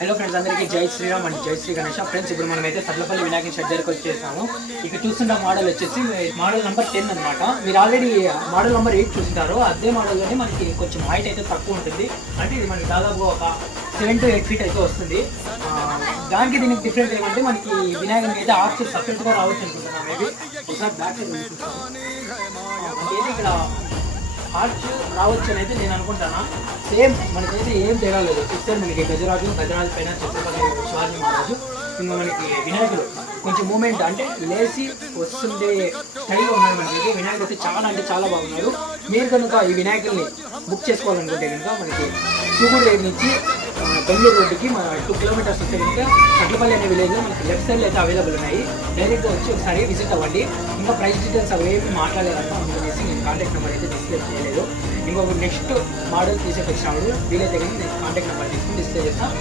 Hello friends, అందరికీ జై Sriram and జై శ్రీ గణేష్. ఫ్రెండ్స్, ఇప్పుడు మనం అయితే సర్లపల్లి వినాయక షెడ్ దగ్గరకు వచ్చేసాము. ఇక్కడ చూస్తున్న మోడల్ వచ్చేసి మోడల్ నెంబర్ 10 అనమాట. మీరు ఆల్రెడీ మోడల్ నెంబర్ 8 చూసింటారు. అదే మోడల్లోనే మనకి కొంచెం హైట్ అయితే తక్కువ ఉంటుంది. అంటే ఇది మనకి దాదాపు ఒక 7 to 8 feet అయితే వస్తుంది. దానికి దీనికి డిఫరెంట్ ఏమంటే మనకి వినాయకునికి అయితే ఆర్చ్ సపరేట్గా రావచ్చు అనుకుంటున్నాను. మేబీ ఒకసారి బ్యాక్ సైడ్ మనకైతే ఇక్కడ ఆర్చ్ రావచ్చు అని అయితే నేను అనుకుంటాను. సేమ్ మనకైతే ఏం తేడా లేదు. చూస్తారు మనకి గజరాజు పైన ఛత్రపతి శివాజీ మహారాజు, ఇంకా మనకి వినాయకుడు కొంచెం మూమెంట్ అంటే లేచి వస్తుండే స్టైల్లో ఉన్నాడు. మనకి వినాయకుడు అయితే చాలా అంటే చాలా బాగున్నారు. మీరు కనుక ఈ వినాయకుల్ని బుక్ చేసుకోవాలనుకుంటే కనుక మనకి సూగూరు నుంచి బెంగళూరు రోడ్డుకి మన 2 kilometers వస్తే కనుక కట్లపల్లి అనే విలేజ్లో మనకి లెఫ్ట్ సైడ్లో అయితే అవైలబుల్ ఉన్నాయి. డైరెక్ట్గా వచ్చి ఒకసారి విజిట్ అవ్వండి. ఇంకా ప్రైస్ డీటెయిల్స్ అవేమి మాట్లాడాలంటే అందుకనేసి నేను కాంటాక్ట్ నెంబర్ అయితే డిస్ప్లే చేయలేదు. ఇంకొక నెక్స్ట్ మోడల్ తీసేకొచ్చినప్పుడు వీలైతే కానీ నేను కాంటాక్ట్ నెంబర్ తీసుకుని డిస్ప్లే చేస్తాను.